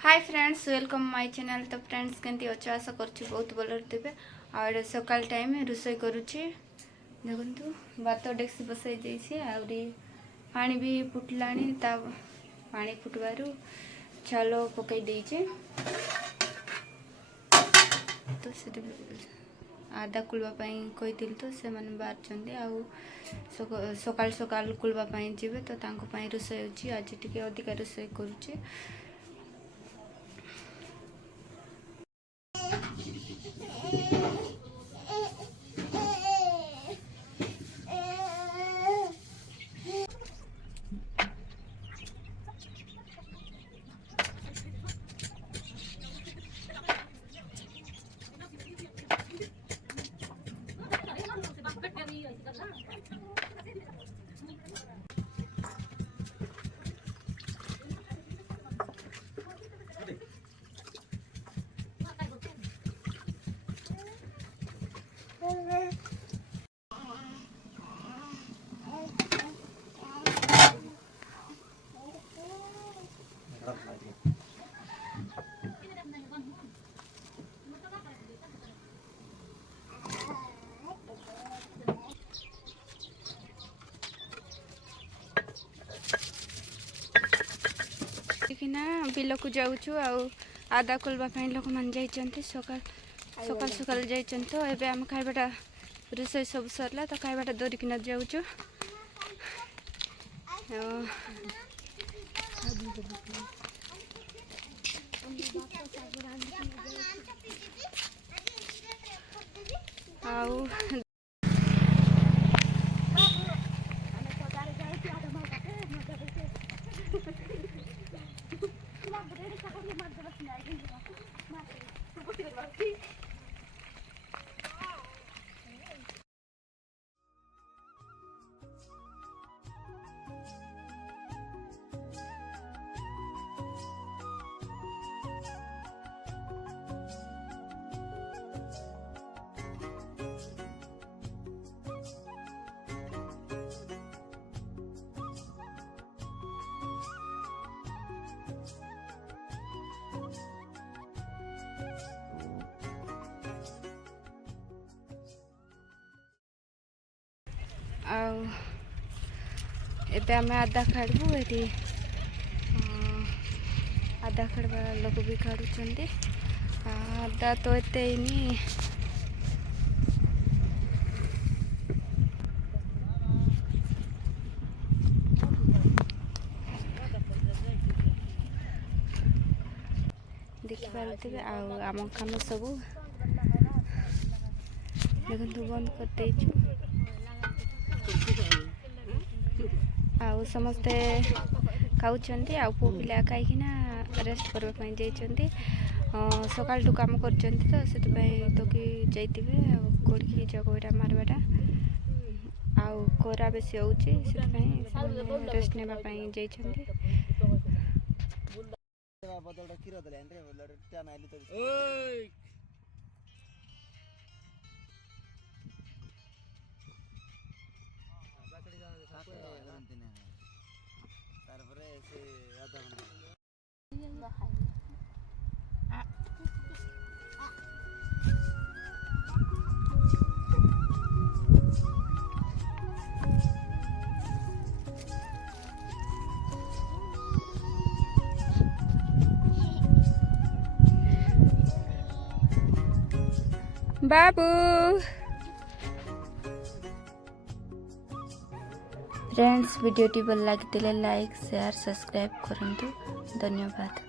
Hi friends welcome my channel. तो friends केमती अच्छे आशा करुँच बहुत भल थे। आड़े सकाल टाइम रोषे करुँची देखु भात डेक्सी बसई जाइए पानी भी फुटला पानी फुटबार चाल पकई देचे तो से आदा कुलवाई कही तो से मैंने बाहर सकाल सकाल कुलवाई जी तो रोषे होची आज टी अधिका रोषे करुँचे। ना बिल को जाऊँ आदा खोलवाई लोक मैंने जाइए सकाल सकाल सकाल जाइए तो ये आम खाइबाटा रोषे सब सरला तो खाइबाटा धरिकिना जाऊँ। आउ एबे आम आदा खाड़बू ये आदा खाड़वा लोक भी खाड़ुंट आदा तो एते देखी पारे आम काम सब देखु बंद कर आउ समस्ते खाऊँ पु पिला खाईकिना रेस्ट करने जाइए सकाल टू काम कर तो से तो कि जाइए कोड़ी जगटा मारवाटा आउ खरा बेसी हो रेस्ट नापी जाइए। बाबू फ्रेंड्स वीडियोटी भल लगी लाइक शेयर सब्सक्राइब करंतु धन्यवाद।